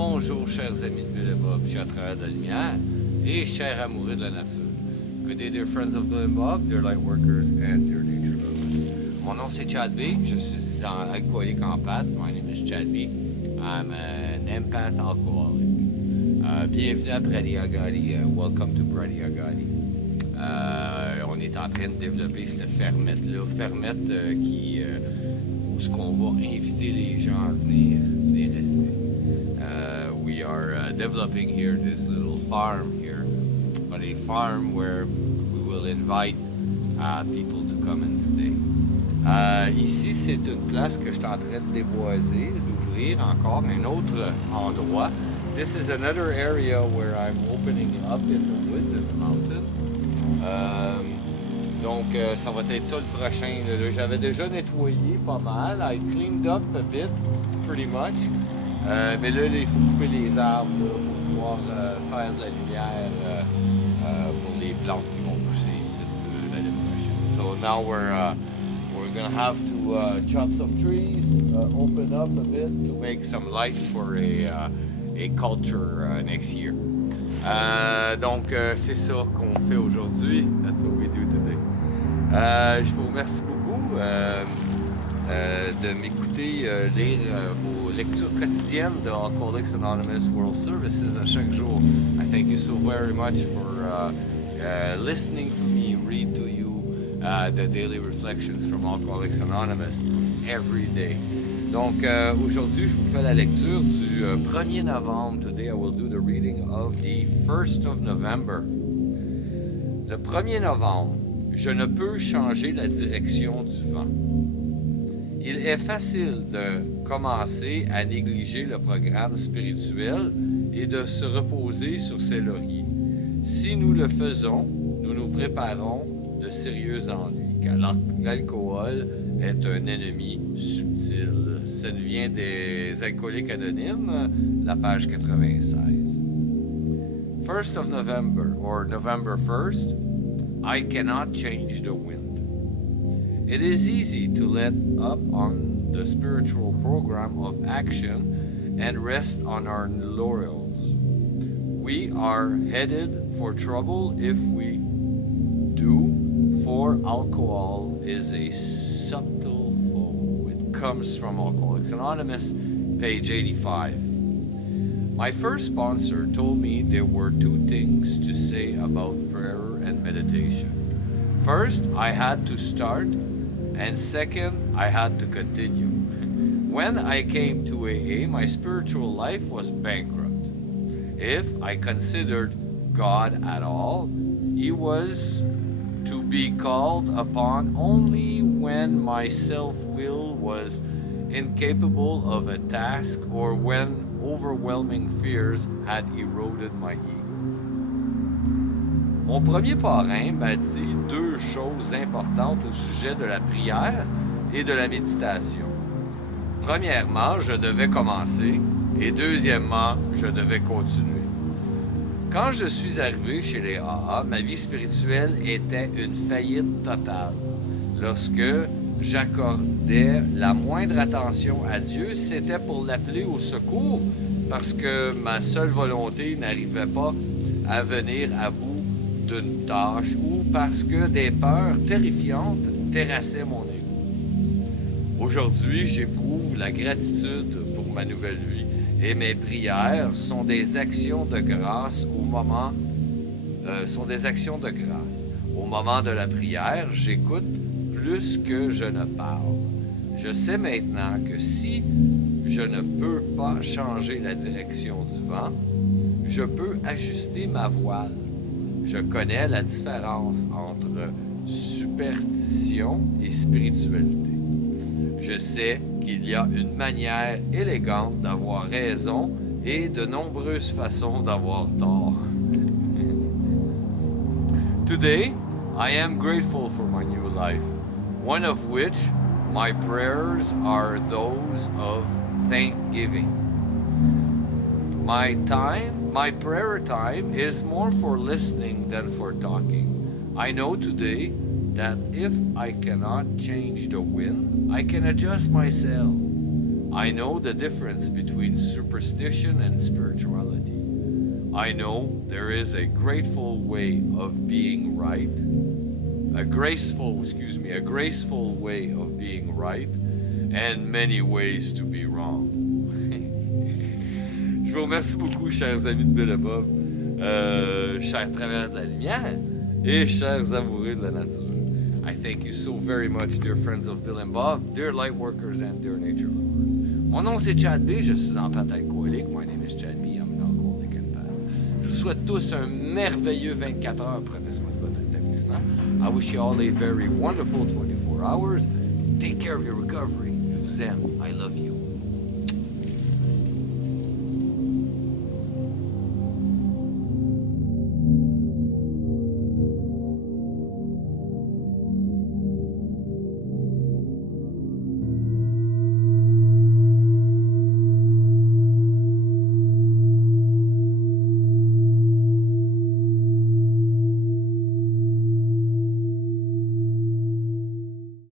Bonjour chers amis de Bill et Bob, je suis à travers de la lumière et chers amoureux de la nature. Good day dear friends of Bill and Bob, dear light workers and dear nature lovers. Mon nom c'est Chad B, je suis un alcoolique en pâte, my name is Chad B. I'm an empath alcoholic. Bienvenue à Pradiagadi, welcome to Pradiagadi. On est en train de développer cette fermette-là, où ce qu'on va inviter les gens à venir rester. We are developing here this little farm here, but a farm where we will invite people to come and stay. Ici, c'est une place que je suis en train de déboiser, d'ouvrir encore un autre endroit. This is another area where I'm opening up in the woods, in the mountain. Donc, ça va être ça le prochain. J'avais déjà nettoyé pas mal. I cleaned up a bit, pretty much. Mais là, il faut couper les arbres là, pour pouvoir faire de la lumière pour les plantes qui vont pousser ici l'année prochaine. So now we're gonna have to chop some trees, open up a bit to make some light for a culture next year. Donc, c'est ça qu'on fait aujourd'hui. That's what we do today. Je vous remercie beaucoup de m'écouter lire vos lectures quotidiennes de Alcooliques Anonymous World Services à chaque jour. I thank you so very much for listening to me read to you the daily reflections from Alcooliques Anonymous every day. Donc, aujourd'hui, je vous fais la lecture du 1er novembre. Today, I will do the reading of the 1st of November. Le 1er novembre, je ne peux changer la direction du vent. Il est facile de commencer à négliger le programme spirituel et de se reposer sur ses lauriers. Si nous le faisons, nous nous préparons de sérieux ennuis, car l'alcool est un ennemi subtil. Ça nous vient des Alcooliques Anonymes, la page 96. 1st of November, or November 1st, I cannot change the wind. It is easy to let up on the spiritual program of action and rest on our laurels. We are headed for trouble if we do, for alcohol is a subtle foe. It comes from Alcoholics Anonymous, page 85. My first sponsor told me there were two things to say about prayer and meditation. First, I had to start, and second, I had to continue. When I came to AA, my spiritual life was bankrupt. If I considered God at all, He was to be called upon only when my self-will was incapable of a task or when overwhelming fears had eroded my ego. Mon premier parrain m'a dit deux choses importantes au sujet de la prière et de la méditation. Premièrement, je devais commencer et deuxièmement, je devais continuer. Quand je suis arrivé chez les AA, ma vie spirituelle était une faillite totale. Lorsque j'accordais la moindre attention à Dieu, c'était pour l'appeler au secours parce que ma seule volonté n'arrivait pas à venir à bout d'une tâche ou parce que des peurs terrifiantes terrassaient mon ego. Aujourd'hui, j'éprouve la gratitude pour ma nouvelle vie et mes prières sont des actions de grâce au moment Au moment de la prière, j'écoute plus que je ne parle. Je sais maintenant que si je ne peux pas changer la direction du vent, je peux ajuster ma voile. Je connais la différence entre superstition et spiritualité. Je sais qu'il y a une manière élégante d'avoir raison et de nombreuses façons d'avoir tort. Today, I am grateful for my new life, one of which my prayers are those of thanksgiving. My prayer time is more for listening than for talking. I know today that if I cannot change the wind, I can adjust myself. I know the difference between superstition and spirituality. I know there is a grateful way of being right, a graceful way of being right, and many ways to be wrong. Je vous remercie beaucoup, chers amis de Bill et Bob, chers travailleurs de la lumière et chers amoureux de la nature. I thank you so very much, dear friends of Bill and Bob, dear light workers and dear nature lovers. Mon nom c'est Chad B, je suis en pâte alcoolique. My name is Chad B, I'm an alcoholic and pâte. Je vous souhaite tous un merveilleux 24 heures. Prenez soin de votre établissement. I wish you all a very wonderful 24 hours. Take care of your recovery. Je vous aime. I love you.